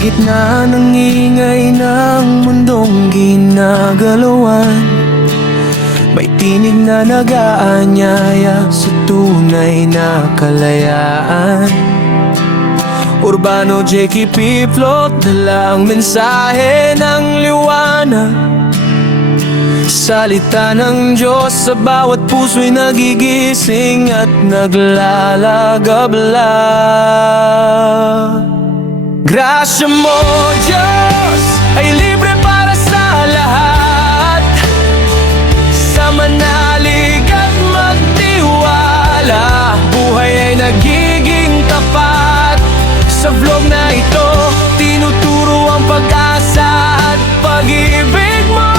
gitna ng ingay ng mundong ginagalawan, may tinig na nag-aanyaya sa tunay na kalayaan. Urbano JKP Float, dala ang mensahe ng liwanag. Salita ng Diyos sa bawat puso'y nagigising at naglalagabla. Grasya mo, Diyos, ay libre para sa lahat. Sa manalig at magtiwala, buhay ay nagiging tapat. Sa vlog na ito, tinuturo ang pag-asa at pag-ibig mo.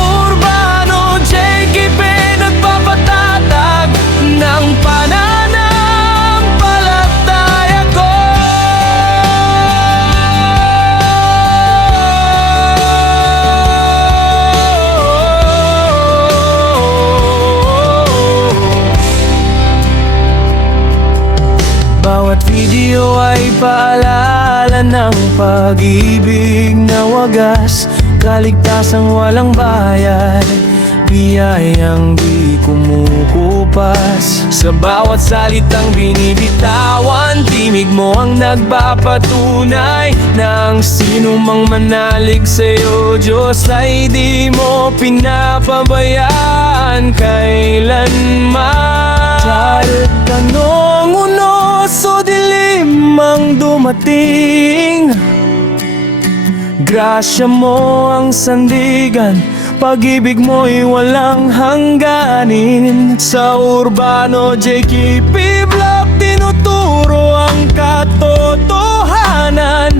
Urbano JKP, nagpapatatag ng pananampalataya ko. Bawat video ay paalala ng pag-ibig na wagas, kaligtasang walang bayad, biyayang di kumukupas. Sa bawat salitang binibitawan, tinig mo ang nagpapatunay na ang sino mang manalig sa'yo, Diyos, ay di mo pinapabayaan kailanman. Kahit anong unos o dilim ang dumating, grasya mo ang sandigan, pag-ibig mo'y walang hangganin. Sa Urbano JKP Vlog, tinuturo ang katotohanan.